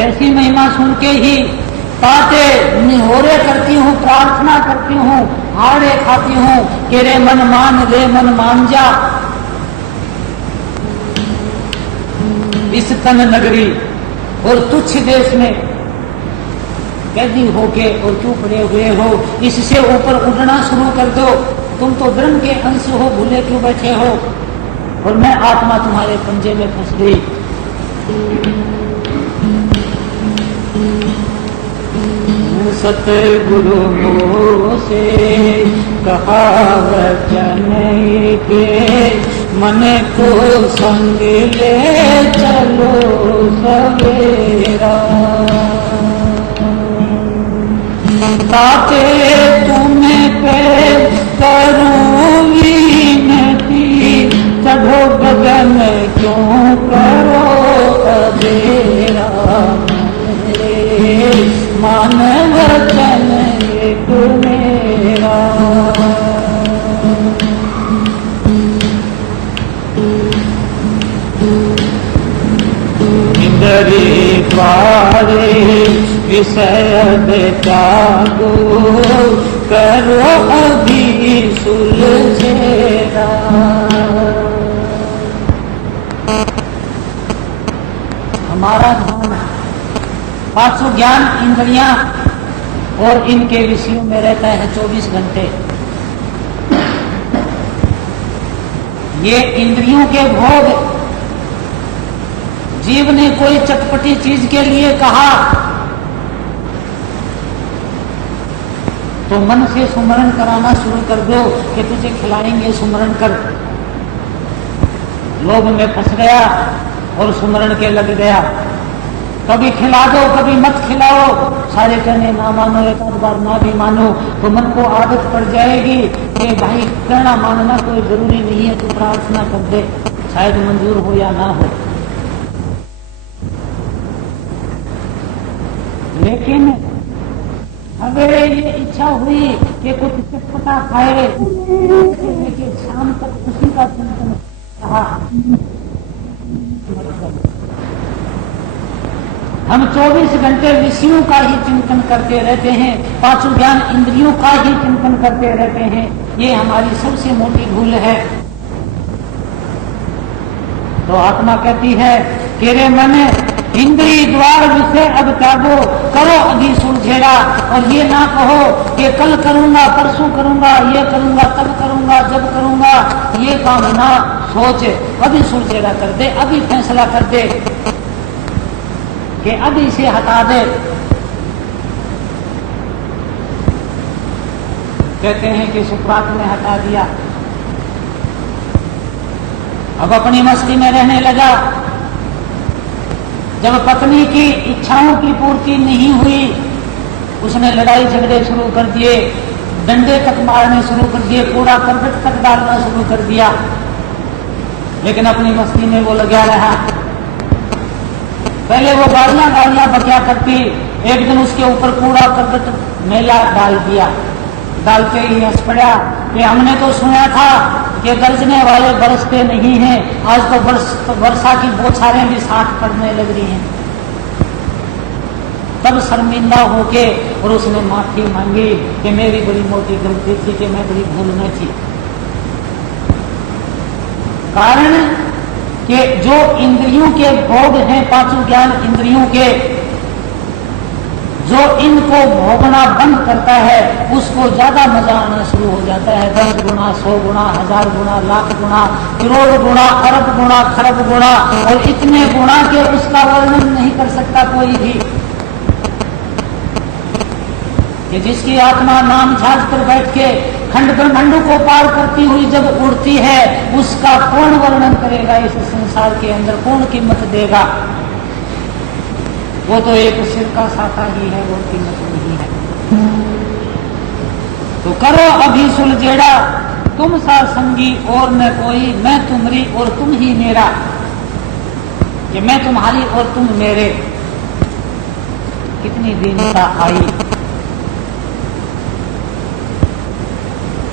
ऐसी महिमा सुन के ही पाते निहोरे करती हूँ, प्रार्थना करती हूँ, हाड़े खाती हूँ कि रे मन मान ले, मन मान जा। इस तन नगरी और तुच्छ देश में कैदी होके और क्यों पड़े हुए हो, इससे ऊपर उड़ना शुरू कर दो। तुम तो ब्रह्म के अंश हो, भूले क्यों बैठे हो, और मैं आत्मा तुम्हारे पंजे में फंस गई। सतगुरु से कहा वचन के मन को संग ले चलो सवेरा। ताते तुम्हें पे करूं विनती, चढ़ो गगन क्यों करो अबेरा। मान वचन एक मेरा। इंद्री द्वारे विषय त्यागो, करो अभी सुलझेरा। हमारा ध्यान पांचों ज्ञान इंद्रियां और इनके विषयों में रहता है 24 घंटे। ये इंद्रियों के भोग, जीव ने कोई चटपटी चीज के लिए कहा तो मन से सुमरण कराना शुरू कर दो कि तुझे खिलाएंगे, सुमरण कर। लोभ में फंस गया और सुमरण के लग गया। कभी खिला दो, कभी मत खिलाओ, सारे कहने ना मानो, एक आध बार ना भी मानो, तो मन को आदत पड़ जाएगी कि भाई कहना मानना कोई जरूरी नहीं है, तू प्रार्थना कर दे, शायद मंजूर हो या ना हो। लेकिन अगर ये इच्छा हुई कि कुछ चटपटा खाए, लेकिन शाम तक उसी का चिंतन रहा। हम 24 घंटे विषयों का ही चिंतन करते रहते हैं, पांचों ज्ञान इंद्रियों का ही चिंतन करते रहते हैं। ये हमारी सबसे मोटी भूल है। तो आत्मा कहती है कि रे मन इंद्रिय द्वार विषय अब त्यागो, करो अभी सुलझेरा। और ये ना कहो कि कल करूंगा, परसों करूंगा, ये करूंगा, तब करूंगा, जब करूंगा, ये काम ना सोच, अभी सुलझेरा कर दे, अभी फैसला कर दे कि अब इसे हटा दे। कहते हैं कि सुकरात ने हटा दिया, अब अपनी मस्ती में रहने लगा। जब पत्नी की इच्छाओं की पूर्ति नहीं हुई, उसने लड़ाई झगड़े शुरू कर दिए, डंडे तक मारने शुरू कर दिए, कूड़ा करकट तक डालना शुरू कर दिया। लेकिन अपनी मस्ती में वो लगा रहा। पहले वो गाड़ियां बचा करती, एक दिन उसके ऊपर कूड़ा करकट मेला डाल दिया। डालते ही हंस पड़ा कि हमने तो सुना था कि गरजने वाले बरसते नहीं हैं, आज तो वर्षा की बौछारें भी साथ पड़ने लग रही हैं। तब शर्मिंदा होके और उसने माफी मांगी कि मेरी बड़ी मोटी गलती थी, कि मैं बड़ी भूल में थी। कारण कि जो इंद्रियों के भोग हैं, पांचों ज्ञान इंद्रियों के, जो इनको भोगना बंद करता है उसको ज्यादा मजा आना शुरू हो जाता है। 10 गुना, 100 गुना, 1000 गुना, लाख गुना, करोड़ गुना, अरब गुना, खरब गुना, और इतने गुना के उसका वर्णन नहीं कर सकता कोई भी। कि जिसकी आत्मा नाम झांझ पर बैठ के खंड ब्रह्मांडों को पार करती हुई जब उड़ती है, उसका कौन वर्णन करेगा इस संसार के अंदर, कौन कीमत देगा। वो तो एक सिर का साथा ही है, वो कीमत नहीं है। तो करो अभी सुलझेड़ा, तुम सा संगी और न कोई, मैं तुम्हारी और तुम ही मेरा। कि मैं तुम्हारी और तुम मेरे, कितनी दीनता आई।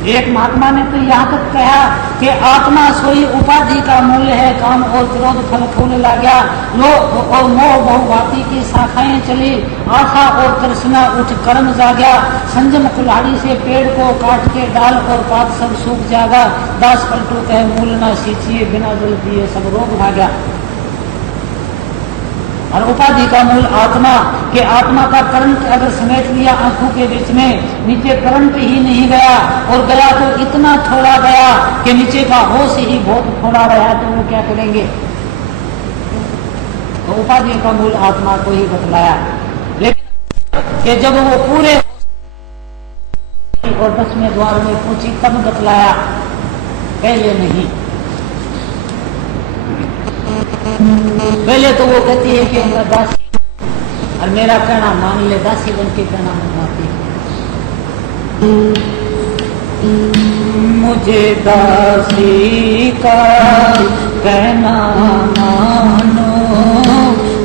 एक महात्मा ने तो यहाँ तक कहा कि आत्मा सोई उपाधि का मूल्य है, काम और क्रोध फल फूल लाग्या, लोभ और मोह बहुभांति की शाखाएं चली, आशा और तृष्णा उठ कर्म जाग्या, संयम कुल्हाड़ी से पेड़ को काट के डाल और पात सब सूख जागा, दास पलटू कहे मूल न सींचिए, बिना जल दिए सब रोग भाग्या। और उपाधि का मूल आत्मा के आत्मा का करंट अगर समेट लिया आंखों के बीच में, नीचे करंट ही नहीं गया और गया तो इतना थोड़ा गया कि नीचे का होश ही बहुत थोड़ा रहा, तो वो क्या करेंगे? तो उपाधि का मूल आत्मा को ही बतलाया, लेकिन कि जब वो पूरे और 10वें द्वार में पहुंची तब बतलाया, पहले नहीं। पहले तो वो कहती है कि मैं दासी और मेरा कहना मान ले, दासी बन के कहना मनवाती है। मुझे दासी का कहना मानो,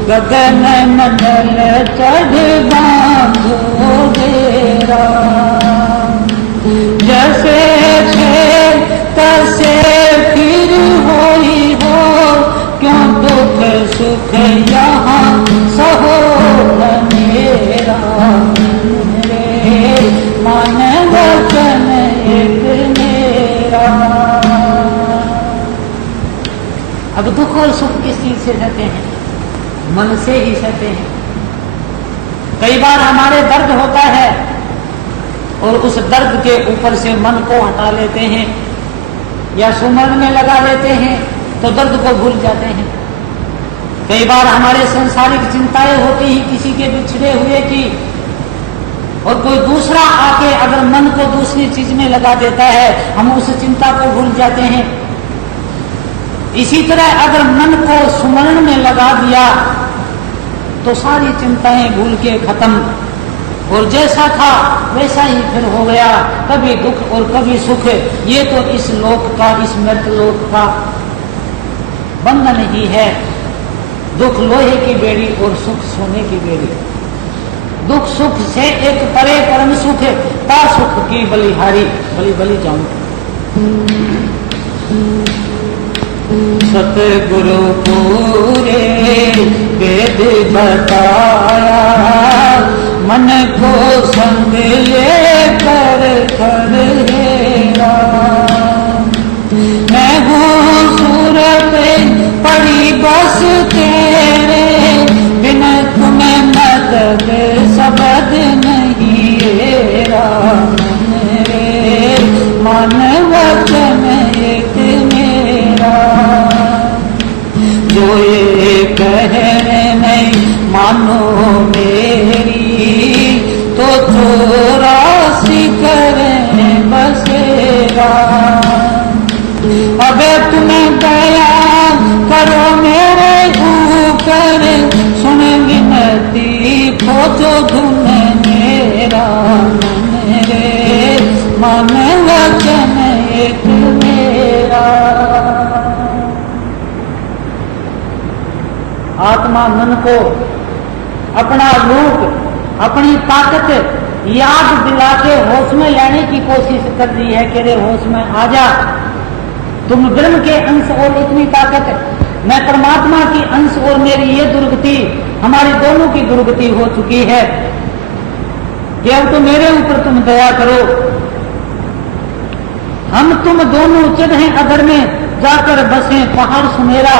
गगन मंडल चढ़ बांधो डेरा, जैसे तैसे फिर होई हो, क्यों दुख सुख यहाँ सहो मेरा, मेरे मन वचन एक मेरा। अब दुख और सुख किस चीज से सहते हैं? मन से ही सहते हैं। कई बार हमारे दर्द होता है और उस दर्द के ऊपर से मन को हटा लेते हैं या सुमरण में लगा लेते हैं तो दर्द को भूल जाते हैं। कई बार हमारे सांसारिक चिंताएं होती ही किसी के बिछड़े हुए की, और कोई दूसरा आके अगर मन को दूसरी चीज में लगा देता है, हम उस चिंता को भूल जाते हैं। इसी तरह अगर मन को सुमरण में लगा दिया तो सारी चिंताएं भूल के खत्म, और जैसा था वैसा ही फिर हो गया, कभी दुख और कभी सुख। ये तो इस लोक का, इस मृत लोक का बंधन ही है। दुख लोहे की बेड़ी और सुख सोने की बेड़ी। दुख सुख से एक परे परम सुख, ता सुख की बलिहारी, बलि बलि जाऊं। सतगुरु पूरे वेद बताया, मन को संग ले कर हेरा, मैं हूँ सूरत पड़ी बस तेरे, बिन तुम्हें मदद सबद नहीं हेरा, मेरे मन वचन एक मेरा, जो ये कहने नहीं मानो मेरी, तो 84 करें बसेरा। अबे तुम्हें दया करो मेरे ऊपर, सुन विनती खोजो धुन मेरा, मेरे मन वचन एक मेरा। आत्मा मन को अपना रूप, अपनी ताकत याद दिला के होश में लाने की कोशिश कर रही है कि रे होश में आ जा, तुम ब्रह्म के अंश और इतनी ताकत, मैं परमात्मा की अंश और मेरी ये दुर्गति, हमारी दोनों की दुर्गति हो चुकी है कि अब तो मेरे ऊपर तुम दया करो। हम तुम दोनों चढ़े अधर में जाकर बसे पहाड़ सुनेरा,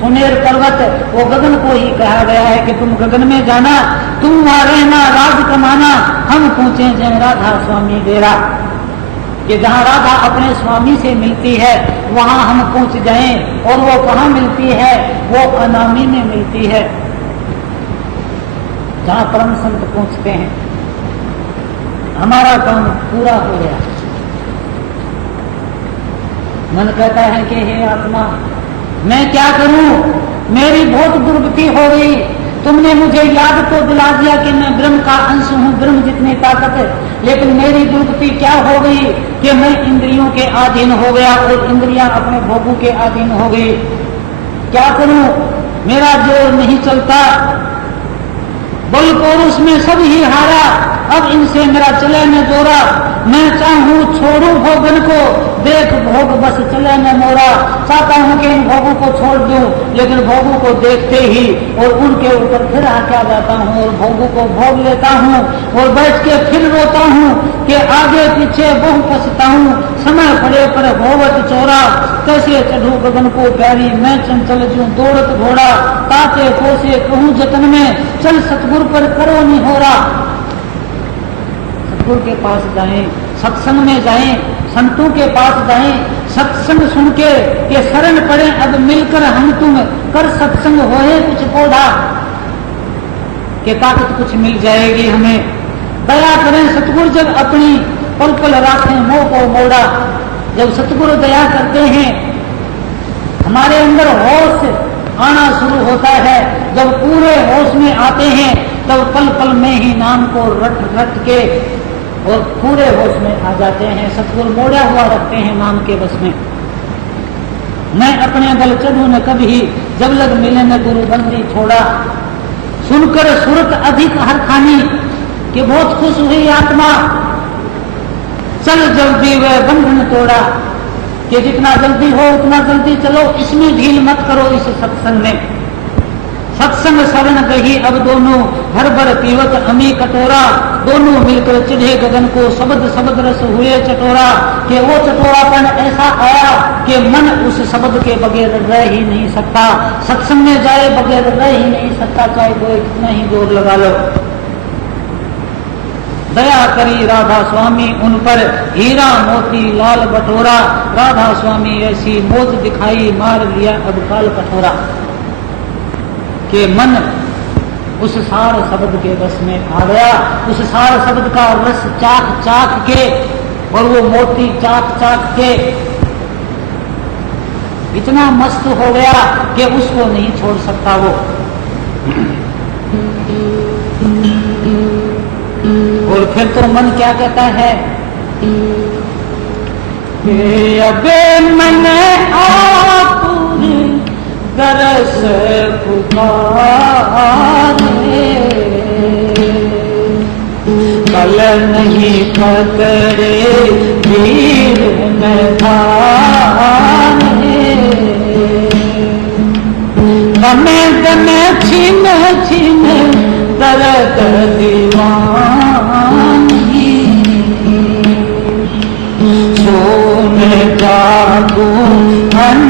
सुनेर पर्वत, वो गगन को ही कहा गया है कि तुम गगन में जाना, तुम वहां रहना, राज कमाना, हम पहुंचे जय राधा स्वामी डेरा, कि जहाँ राधा अपने स्वामी से मिलती है वहां हम पहुंच जाएं। और वो कहाँ मिलती है? वो अनामी में मिलती है, जहाँ परम संत पहुंचते हैं। हमारा काम पूरा हो गया। मन कहता है कि हे आत्मा, मैं क्या करूं, मेरी बहुत दुर्गति हो गई, तुमने मुझे याद तो दिला दिया कि मैं ब्रह्म का अंश हूँ, ब्रह्म जितनी ताकत है, लेकिन मेरी दुर्गति क्या हो गई कि मैं इंद्रियों के अधीन हो गया और इंद्रियां अपने भोगों के अधीन हो गई। क्या करूं, मेरा जोर नहीं चलता। बल पौरुष में सब ही हारा, अब इनसे मेरा चले न जोरा। मैं चाहूं छोड़ूं भोगन को, देख भोग बस चले न मोरा। चाहता हूं कि इन भोगों को छोड़ दूं, लेकिन भोगों को देखते ही और उनके ऊपर फिर आके जाता हूं और भोगों को भोग लेता हूं और बैठ के फिर रोता हूं कि आगे पीछे बहु पछताऊं। समय पड़े पर होवत चोरा, कैसे चढ़ू गगन को प्यारी। मैं चंचल जूं दौड़त घोड़ा, ताके कोसे कहूं जतन में। चल सतगुरु पर करो नहीं हो रहा। सतगुरु के पास जाएं, सत्संग में जाएं, संतों के पास जाएं, सत्संग सुन के शरण पड़े। अब मिलकर हम तुम कर सत्संग होए कुछ पौधा, के ताकत कुछ मिल जाएगी हमें। दया करें सतगुरु जब अपनी पल पल राखें मोह को मोड़ा। जब सतगुरु दया करते हैं हमारे अंदर होश आना शुरू होता है। जब पूरे होश में आते हैं तब पल पल में ही नाम को रट रट के और पूरे होश में आ जाते हैं। सतगुरु मोड़ा हुआ रखते हैं नाम के बस में। मैं अपने बल चढ़ू न कभी, जब लग मिले न गुरु बंदी छोड़ा। सुनकर सुरत अधिक हर खानी, कि बहुत खुश हुई आत्मा। चल जल्दी वह बंधन तोड़ा, कि जितना जल्दी हो उतना जल्दी चलो, इसमें ढील मत करो। इस सत्संग में सत्संग शरण गही अब दोनों, भर भर पीवत अमी कटोरा। दोनों मिलकर चिढ़े गगन को, शब्द शब्द रस हुए चटोरा। कि वो चटोरापन ऐसा आया कि मन उस शब्द के बगैर रह ही नहीं सकता। सत्संग में जाए बगैर रह ही नहीं सकता, चाहे कोई कितना ही जोर लगा लो। दया करी राधा स्वामी उन पर, हीरा मोती लाल बटोरा। राधा स्वामी ऐसी मौज दिखाई, मार लिया अब काल कठोरा। के मन उस सार शब्द के बस में आ गया। उस सार शब्द का रस चाक चाक के और वो मोती चाक चाक के इतना मस्त हो गया कि उसको नहीं छोड़ सकता वो। और फिर तो मन क्या कहता है, अबे मन आप दरस पुकारे, कल नहीं पकड़े वीर न धारे। दमे दमे छीन छीन दर्द दीवानी, सोन जागू मन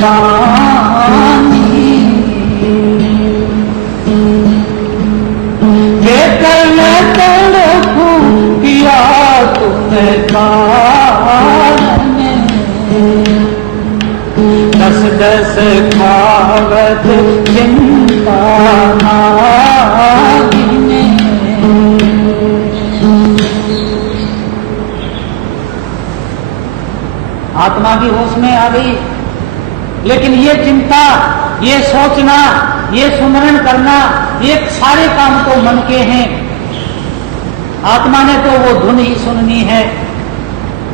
पानी। बेकल तड़पू पिया तुम कारण, दस दस खावत चिंता नागिने। आत्मा भी होश में आ गई, लेकिन ये चिंता, ये सोचना, ये सुमरण करना, ये सारे काम तो मन के हैं। आत्मा ने तो वो धुन ही सुननी है।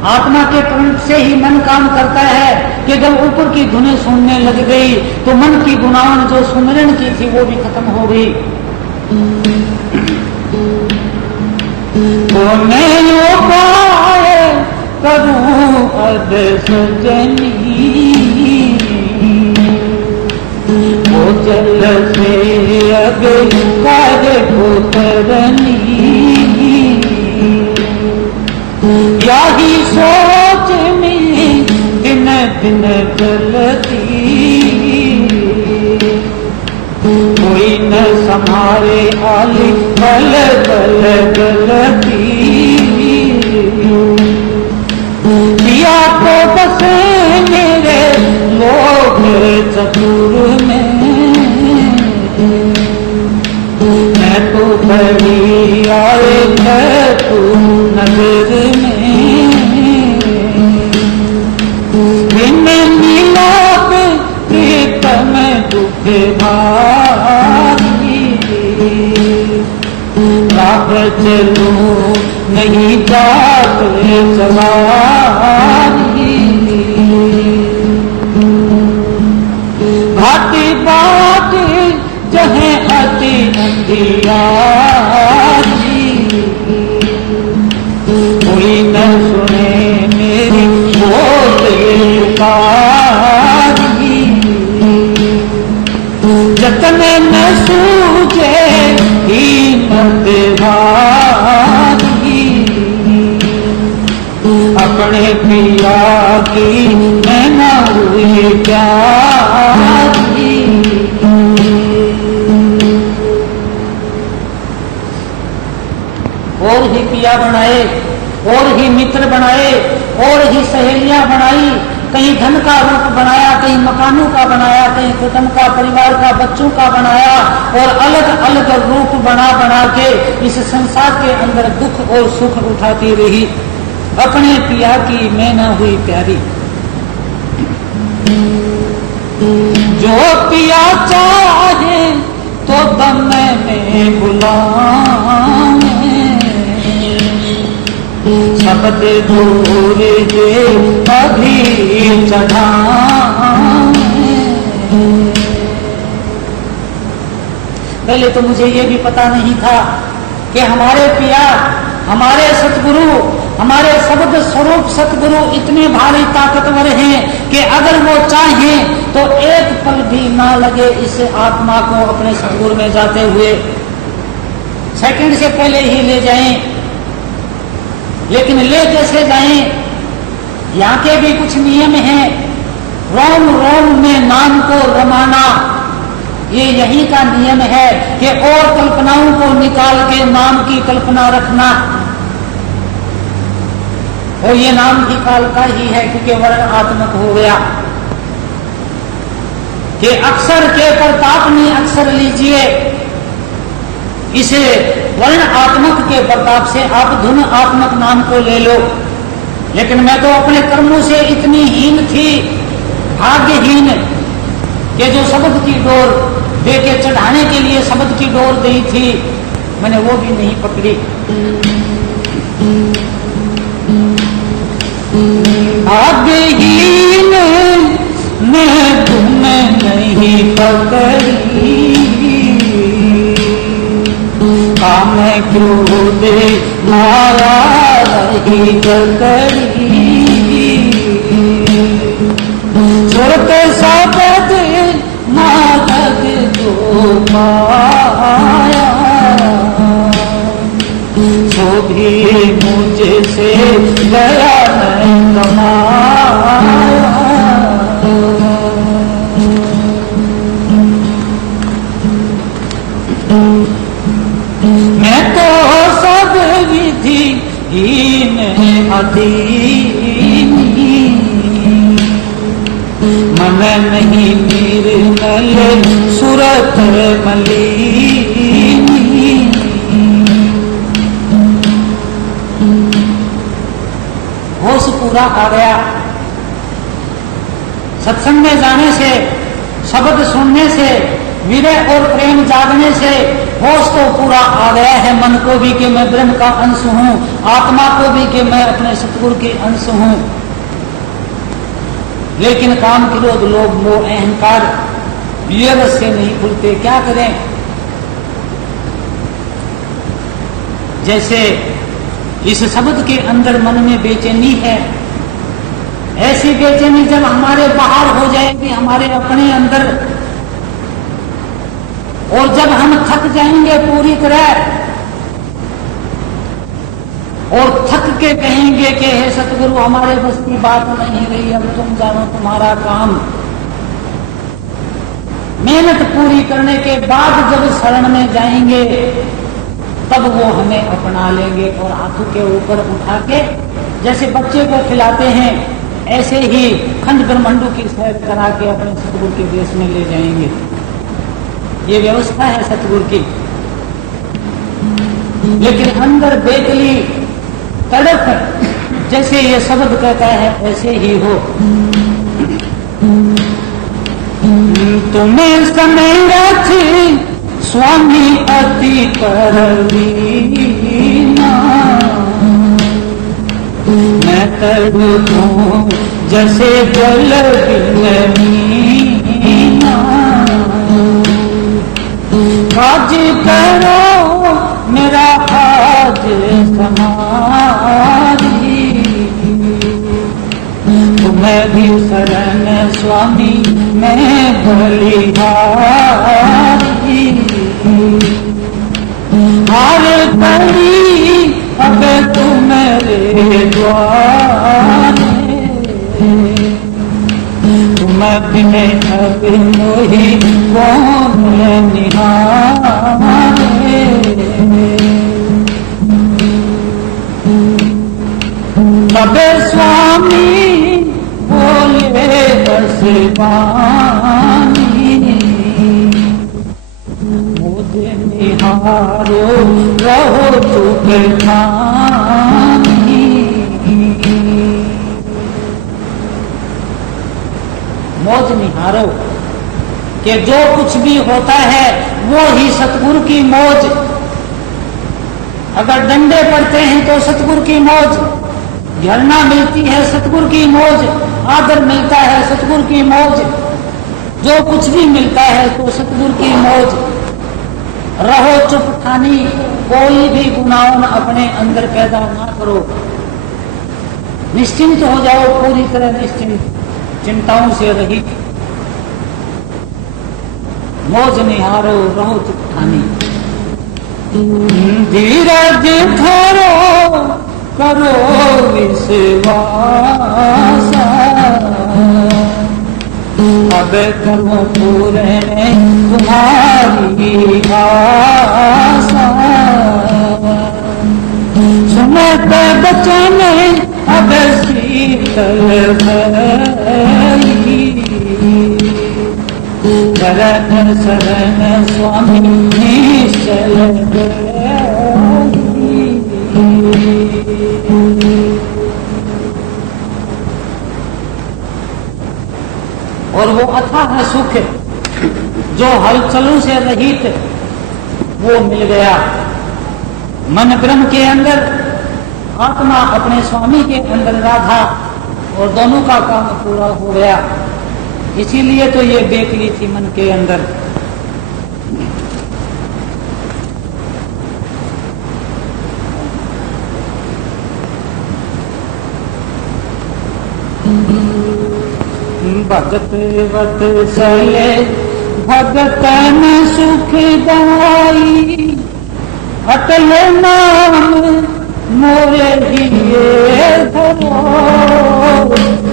आत्मा के कंठ से ही मन काम करता है कि जब ऊपर की धुनें सुनने लग गई तो मन की गुनाह जो सुमरण की थी वो भी खत्म हो गई। तो मैं उपाय करूं अद सजनी, वो जल से अब कर पुतरनी। यही सोच में दिन दिन चलती, कोई न संभारे आली बल बल गलती। दिया को बस मेरे लोग चतुर में, मैं तो बड़ी आए तू नगर में। बिन मिलाप प्रीतम दुख भारी, राह चलू नहीं जात सवारी। भांति बात जहे अति अंधियारी, कोई न सुने मेरी बोल पुकारी, जतने न सूझे कीमत भारी, अपने पिया की मैं न हुई प्यारी। और ही पिया बनाए, और ही मित्र बनाए, और ही सहेलियां बनाई, कहीं धन का रूप बनाया, कहीं मकानों का बनाया, कहीं कुटुंब का, परिवार का, बच्चों का बनाया, और अलग अलग रूप बना बना के इस संसार के अंदर दुख और सुख उठाती रही। अपने पिया की मैं न हुई प्यारी। जो पिया चाहे तो दम में बुलाए, शब्द दूर जे कभी चढ़ाए। पहले तो मुझे ये भी पता नहीं था कि हमारे पिया, हमारे सतगुरु, हमारे शब्द स्वरूप सतगुरु इतने भारी ताकतवर हैं कि अगर वो चाहें तो एक पल भी ना लगे इस आत्मा को अपने सतगुरु में जाते हुए, सेकंड से पहले ही ले जाएं। लेकिन ले कैसे जाएं? यहाँ के भी कुछ नियम हैं। रोम रोम में नाम को रमाना, ये यही का नियम है कि और कल्पनाओं को निकाल के नाम की कल्पना रखना। और ये नाम भी काल का ही है क्योंकि वर्णात्मक हो गया कि अक्षर के प्रताप में अक्षर लीजिए, इसे वर्णात्मक के प्रताप से आप धुन आत्मक नाम को ले लो। लेकिन मैं तो अपने कर्मों से इतनी हीन थी, भाग्यहीन, कि जो शब्द की डोर देके चढ़ाने के लिए शब्द की डोर दी थी, मैंने वो भी नहीं पकड़ी। भाग्यहीन मैं तुम्हें नहीं पकड़ी, काम क्रोध मारा रही करी, सुरत शब्द मारग जो पाया, जो भी मुझसे गया नहीं कमाया। मैं तो सब विधि हीन अधीनी, मन नहीं निर्मल सुरत मलिनी। होश पूरा आ गया, सत्संग में जाने से, शब्द सुनने से, विरह और प्रेम जागने से होश तो पूरा आ गया है मन को भी कि मैं ब्रह्म का अंश हूं, आत्मा को भी कि मैं अपने सतगुरु के अंश हूं। लेकिन काम, क्रोध, लोभ, मोह, अहंकार ये रस से नहीं खुलते। क्या करें? जैसे इस शब्द के अंदर मन में बेचैनी है, ऐसी बेचैनी जब हमारे बाहर हो जाएगी हमारे अपने अंदर, और जब हम थक जाएंगे पूरी तरह और थक के कहेंगे कि हे सतगुरु हमारे बस की बात नहीं रही, अब तुम जानो तुम्हारा काम। मेहनत पूरी करने के बाद जब शरण में जाएंगे तब वो हमें अपना लेंगे और हाथों के ऊपर उठा के जैसे बच्चे को खिलाते हैं ऐसे ही खंड ब्रह्मांडों की सैर करा के अपने सतगुरु के देश में ले जाएंगे। ये व्यवस्था है सतगुरु की। लेकिन अंदर बेकली तड़प जैसे ये शब्द कहता है ऐसे ही हो। तुम्हें समेरा थी स्वामी अति परवीना, मैं तड़पूं जैसे जल बिन मीना। आज करो मेरा आज समाधि, तुम्हें भी शरण स्वामी मैं बलिहारी। हार करी अब तुम मेरे द्वारे, तुम बिने अब मोही कौन निहारे। तब स्वामी बोले बस वाणी, मुझे निहारो रहो चुप ठानी। मौज निहारो कि जो कुछ भी होता है वो ही सतगुरु की मौज। अगर डंडे पड़ते हैं तो सतगुरु की मौज, घरना मिलती है सतगुरु की मौज, आदर मिलता है सतगुरु की मौज, जो कुछ भी मिलता है तो सतगुरु की मौज। रहो चुप ठानी, कोई भी गुनाह अपने अंदर पैदा ना करो, निश्चिंत हो जाओ, पूरी तरह निश्चिंत, चिंताओं से रहित, मौज निहारो रहो चुप ठानी। धीरज धरो करो विश्वास, अब करो पूरे तुम्हारी आशा। सुनत बचन अब शीतल भई, शरण शरण स्वामी निश्चल गई। और वो अथाह सुख जो हलचलों से रहित वो मिल गया। मन ब्रह्म के अंदर, आत्मा अपने स्वामी के अंदर राधा, और दोनों का काम पूरा हो गया। इसीलिए तो ये बेकली थी मन के अंदर। भगत वत्सले भगतन सुखदाई, अटल नाम मोरे हिये धरो,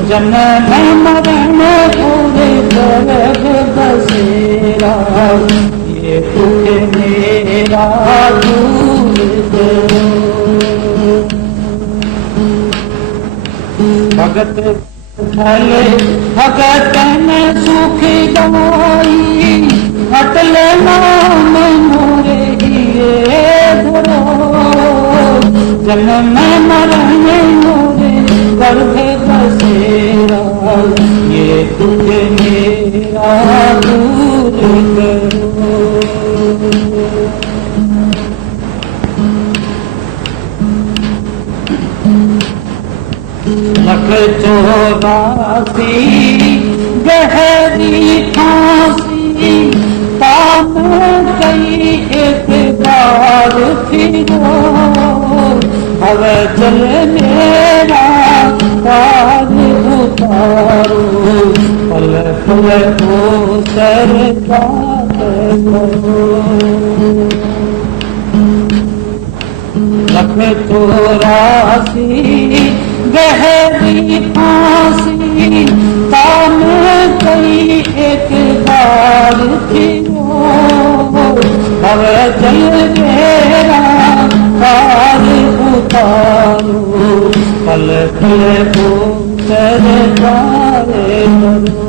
जनन मरण पूरे जग बसेरा, ये दुख मेरा दूर करो। भगत भले भगतन सुख गाई, अटल नाम मोरे हिये धरो, जन्म मरण मोरे गर्भ बसेरा, ये दुख मेरा दूर करो। लख 84 गहरी फांसी, ताम गई एक बार फिरो, भव जल मेरा पार उतारो, पल पल को सरकार करो। लख 84 गहरी फांसी, ताम गई एक बार फिरो, भव जल मेरा पार उतारो, पल पल को सरकार करो।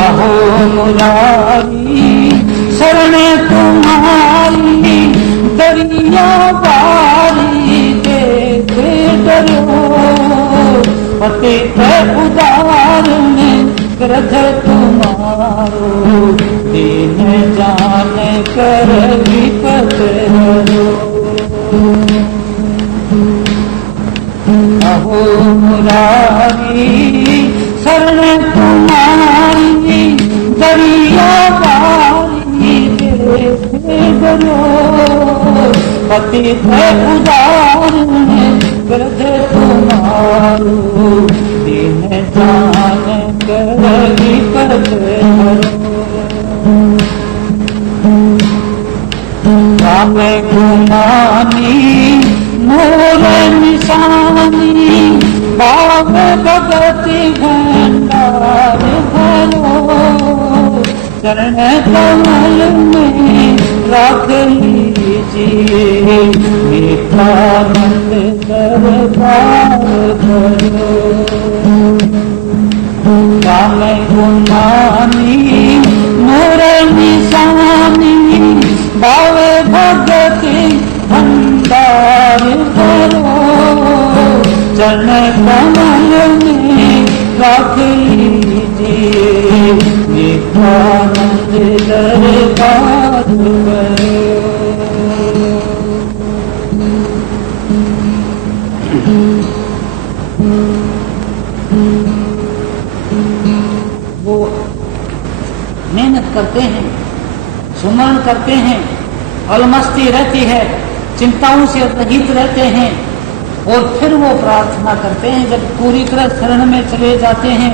अहो मुरारी शरण तुम्हारी, दरिया बारी देख डरो, पतित उदाहरण ग्रध तुम्हारो, दीन जान कर विपत हरो। अहो मुरारी शरण तुम्हारी, करो, पति थे उदार वृद्ध तुम्हारो, दीन जान करी पद राम गुमानी मोर निशानी, भाव भगति भंडार भरो, चरण कमल में रख लीजिए, नित्यानंद दरबार करो। राम गुमानी मोर निशानी, भाव भगति भंडार भरो, चरण कमल में रख लीजिए, नित्यानंद दरबार करो। वो मेहनत करते हैं, सुमरण करते हैं, अलमस्ती रहती है, चिंताओं से रहित रहते हैं, और फिर वो प्रार्थना करते हैं। जब पूरी तरह शरण में चले जाते हैं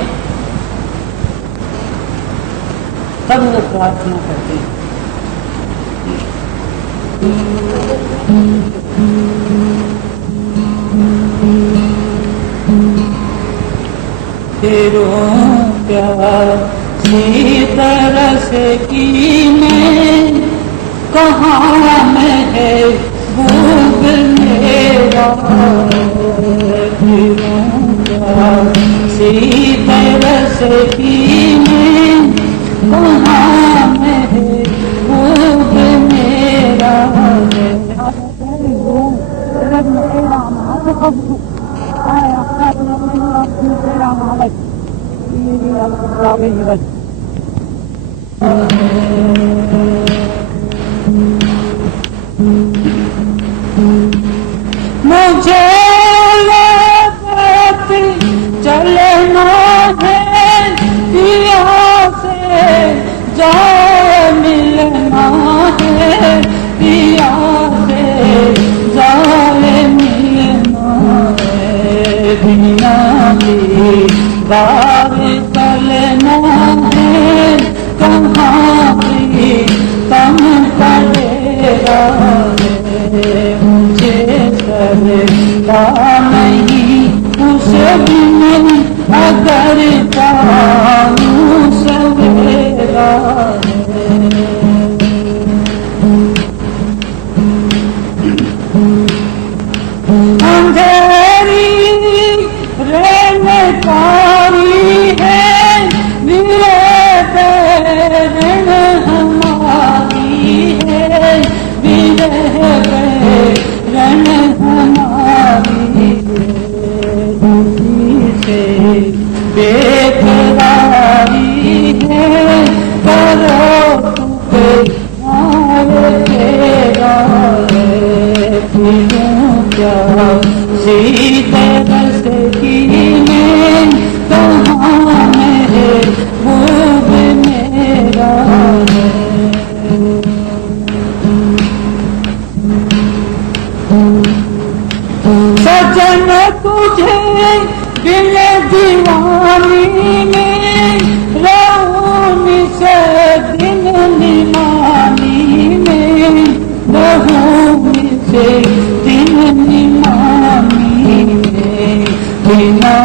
तब वो प्रार्थना करते हैं। तेरो प्यार सी तरस की मैं, कहाँ में है भूख मेरा, तेरो प्यार सी तरस की मैं, कहाँ में है भूख मेरा। मुझे चलना है पिया से, जाए मिलना है पिया से, जाए मिलना है, बिना दीदार चलना है, कहाँ भी तम पड़ेगा है, मुझे करता नहीं उस दिन अगर पाऊं सवेरा है। अंधेरी रेलगाड़ी है, मेरे पैरण हमारी है, मेरे पैरण हमारी है, बेकरारी है, करो तुम्हें तेरा है, क्यों क्या सीते रस की में, कहाँ मेरे भूख मेरा है। सजन तुझे दिल दीवानी में, रहूं से दिन निमानी में, रहूं से दिन निमानी में, बिना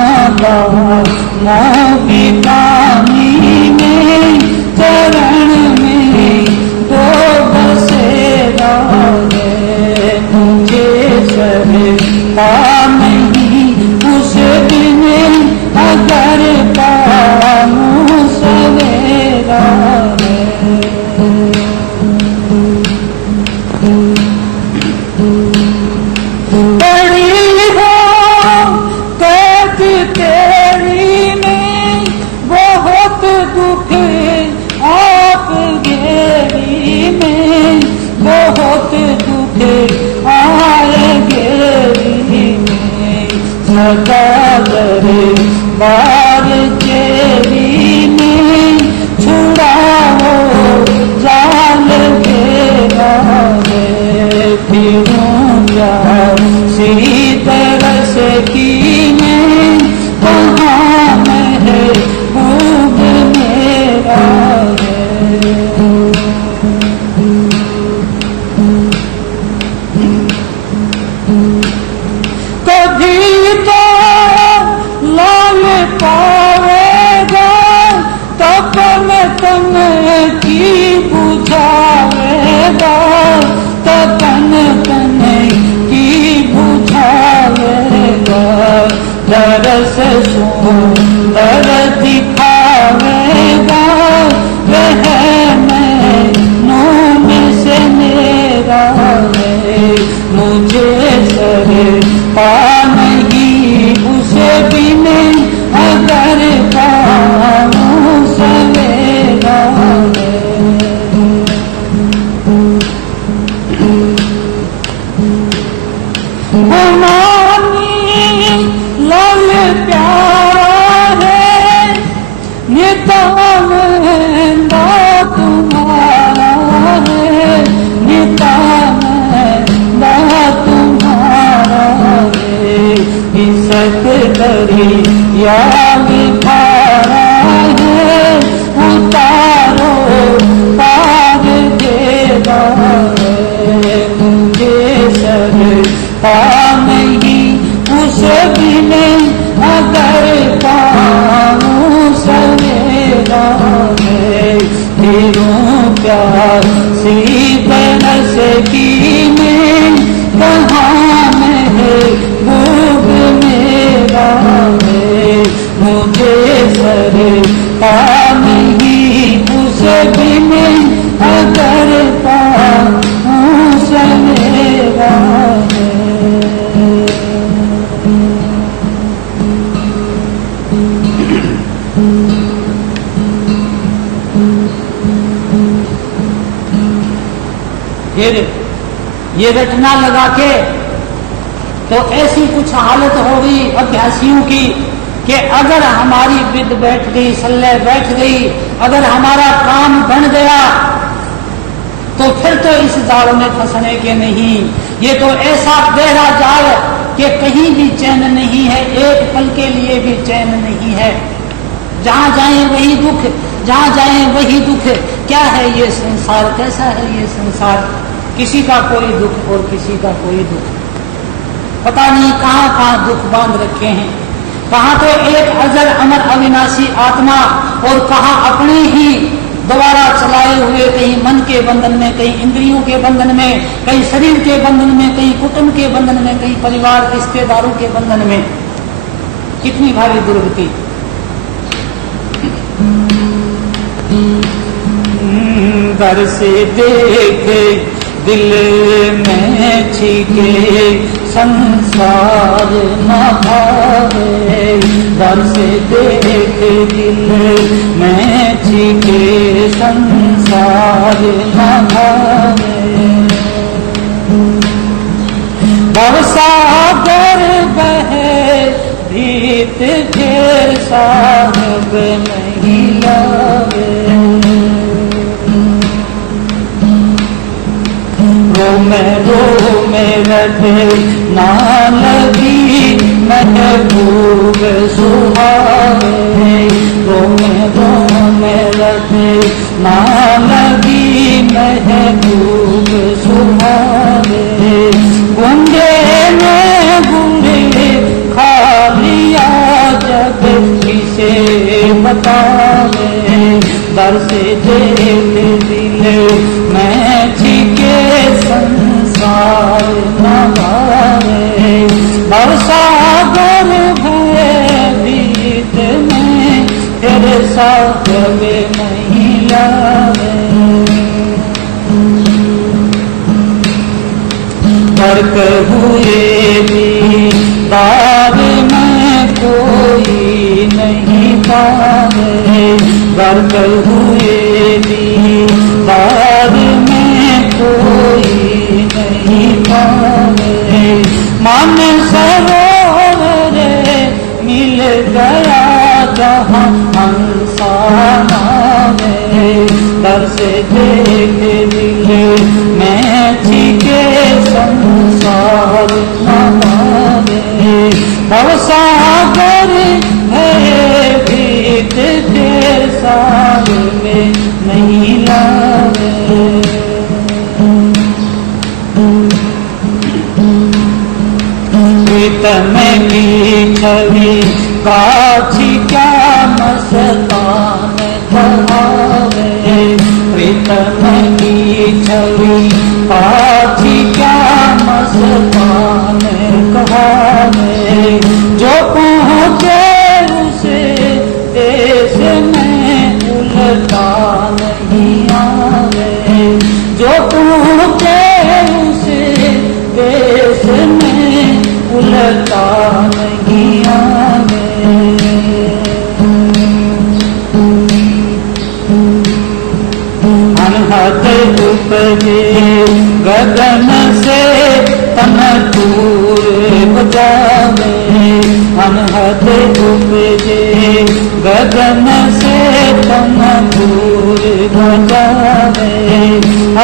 मोगी पानी में, चरण में दो बसेरा है, मुझे सरता नहीं उस दिन अगर पाऊं सवेरा है। बड़ी हो कैद तेरी में, बहुत दुख आप घेरी में, बहुत दुख आए घेरी में, सदा बार चेरी में, छुड़ाओ जाल घेरा सुंदर दिखावेगा, वह नैनों में से मेरा है। मुझे सर पा नहीं उसे बिने, अगर पाऊं सवेरा है। लाल प्यारा है नितानंदा तुम्हारा है, नितानंदा तुम्हारा है। इसक दरिया विखारा है, उतारो पार देगा है। मुझे सर पा नहीं उसे बिने, अगर पाऊं सवेरा है। तेरों प्यार सी बरस की में कहाँ में है भोग मेरा है। मुझे सर पा नहीं उसे बिने, अगर पाऊं सवेरा है। फिर ये रटना लगा के तो ऐसी कुछ हालत हो गई अभ्यासियों की कि अगर हमारी विद बैठ गई, सल्ले बैठ गई, अगर हमारा काम बन गया तो फिर तो इस जाल में फंसने के नहीं। ये तो ऐसा गहरा जाल कि कहीं भी चैन नहीं है, एक पल के लिए भी चैन नहीं है। जहां जाएं वही दुख, जहां जाएं वही दुख। क्या है ये संसार, कैसा है ये संसार? किसी का कोई दुख और किसी का कोई दुख, पता नहीं कहां कहां दुख बांध रखे हैं। कहां तो एक अजर अमर अविनाशी आत्मा, और कहां अपने ही द्वारा चलाए हुए, कहीं मन के बंधन में, कहीं इंद्रियों के बंधन में, कहीं शरीर के बंधन में, कहीं कुटुंब के बंधन में, कहीं परिवार रिश्तेदारों के बंधन में। कितनी भारी दुर्गति। घर से देखे दिल में छिके संसार न भावे, घर से देखे दिल में छिके संसार न भावे। भवसागर बहे भीत घेर साहब नहीं लावे। रो में रटे ना लगी महबूब सुहावे। रो में रटे ना लगी महबूब सुहावे। गुंगे में गुंगे खा लिया जब किसे बतावे। दर से देख दिल मैं छिके संसार न भावे। भवसागर भयभीत में तेरे साथ में नहीं लावे। फर्क हुए दीदार में कोई नहीं पावे। फर्क हुए दीदार में कोई नहीं पावे। मन सरोवर मिल गया जहाँ हंसा नावे। दर से देख दिल मैं छिके संसार न पावे। भवसागर है भीत देर सार में नहीं लावे। प्रीतम की छवि काछी क्या मस्तान कहावे। प्रीतम की छवि काछी क्या मस्तान कहावे। जो पहुँचे अनहद उपजे गगन से तन दूर बजावे, अनहद उपजे गगन से तन दूर बजावे,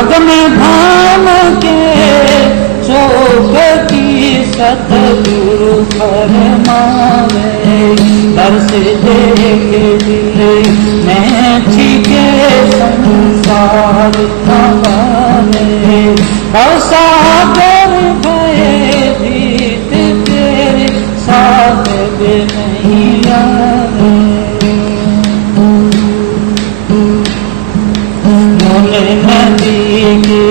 अगम धाम के शोक की सतगुरु फरमावे, दर्श देख दिल में छिके संसार भवाने, सागर भये भीत तेरे साथ नहीं आवे, मोने नदी के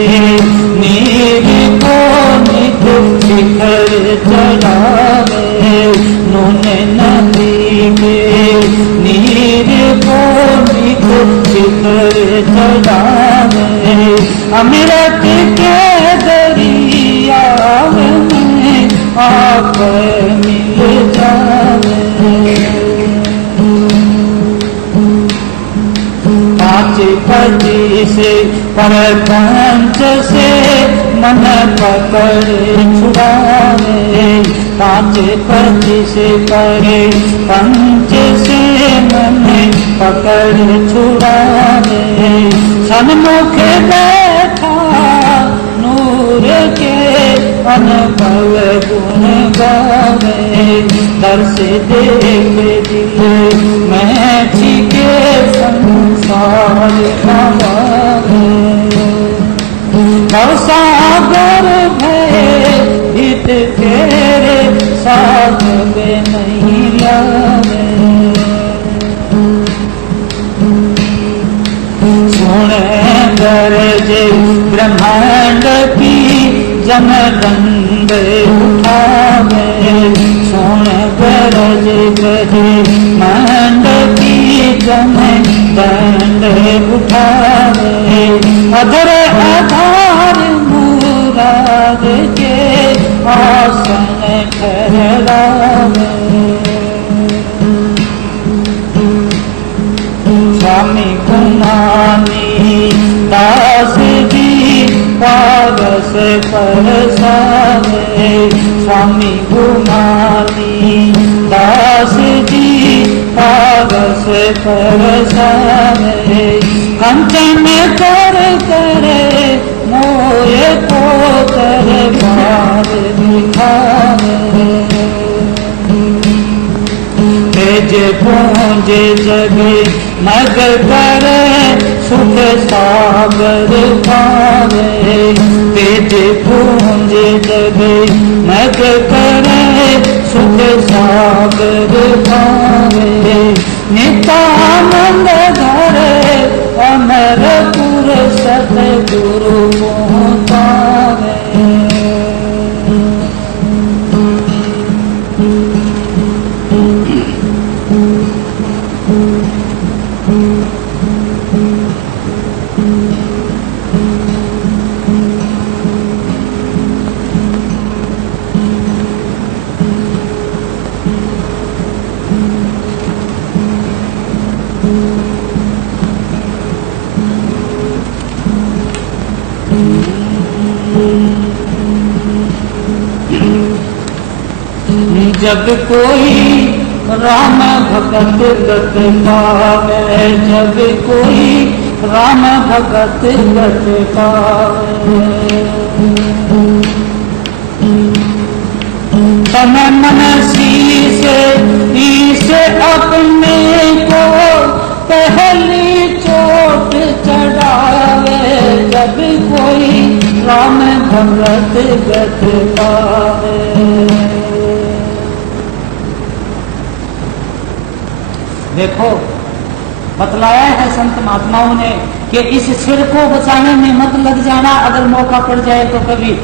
नीर को नित शिखर चढ़ावे, मोने नदी के नीर को नित शिखर चढ़ावे, अमृत के दरिया में आप मिल जावे, पाँच पदी से परपंच से मन पकड़ छुड़ावे, पाँच पदी से परे पंच से मन पकड़ छुड़ावे, सन्मुख बैठा नूर के अनुभव गुण गावे, दर्श देख दिल में छिके संसार भवावे, सागर भये हित तेरे साथ में नहीं लावे, सुने गरजे ब्रह्मांड की जमदंड उठावे, सुने गरजे ब्रह्मांड की जमदंड उठावे, अधर आधार मुराद के आसन ठहरावे, स्वामी गुणानी दास जी पारस परसावे, स्वामी गुणानी दास जी पारस परसावे, कंचन कर करे मोये को दरबार दिखावे, तेज पूंज जगे मग करे सुख सागर पावे, तेज पूंज जगे मग करे सुख सागर पावे, नित्यानंद धरे अमरपुर सतगुरु पावे, जब कोई राम भगत गत पावे, जब कोई राम भगत गत पावे, तन मन शीस ईश अपने को पहली चोट चढ़ावे, जब कोई राम भगत गत पावे। देखो बतलाया है संत महात्माओं ने कि इस सिर को बचाने में मत लग जाना, अगर मौका पड़ जाए तो कभी।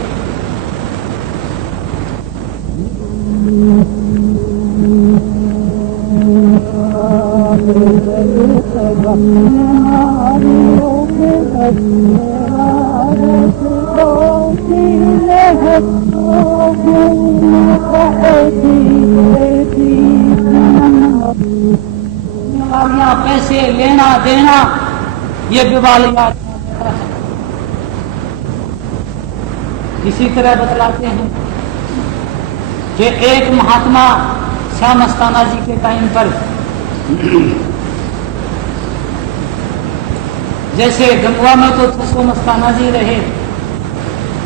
पैसे लेना देना ये विवाद सकता है। इसी तरह बतलाते हैं कि एक महात्मा श्याम अस्थाना जी के टाइम पर जैसे गंगवा में तो 600 मस्ताना जी रहे,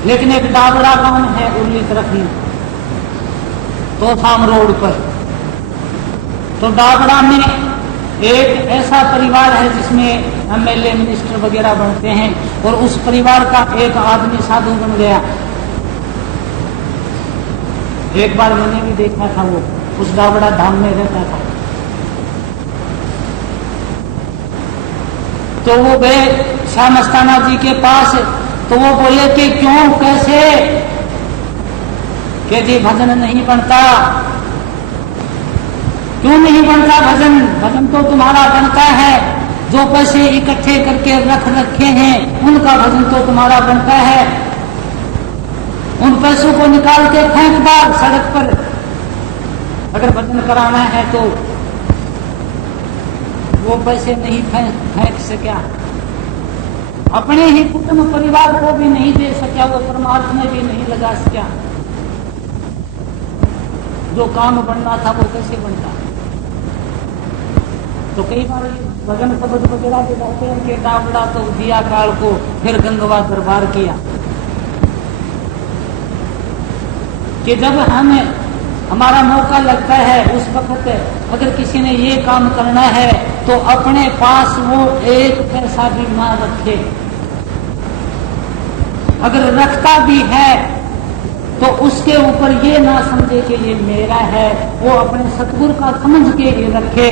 लेकिन एक डाबड़ा गांव है उर्ली तरफ ही, तो शाम रोड पर, तो डाबड़ा में एक ऐसा परिवार है जिसमें एमएलए मिनिस्टर वगैरह बनते हैं, और उस परिवार का एक आदमी साधु बन गया। एक बार मैंने भी देखा था, वो उस डाबड़ा धाम में रहता था। तो वो गए श्याम अस्थाना जी के पास, तो वो बोले कि क्यों, कैसे, कि जी भजन नहीं बनता। क्यों नहीं बनता भजन? भजन तो तुम्हारा बनता है, जो पैसे इकट्ठे करके रख रखे हैं उनका भजन तो तुम्हारा बनता है। उन पैसों को निकाल के फेंक बार सड़क पर, अगर भजन कराना है तो वो पैसे नहीं फेंक सका, अपने ही कुटुंब परिवार को भी नहीं दे सका, वो परमार्थ में भी नहीं लगा सका। जो काम बनना था वो कैसे बनता? तो कई बार भजन शब्द वगैरह भी जाते हैं कि डाबड़ा तो दिया काल को, फिर गंगवा दरबार किया। कि जब हमारा मौका लगता है उस वक्त अगर किसी ने ये काम करना है तो अपने पास वो एक पैसा भी ना रखे, अगर रखता भी है तो उसके ऊपर ये ना समझे कि ये मेरा है, वो अपने सतगुरु का समझ के ये रखे।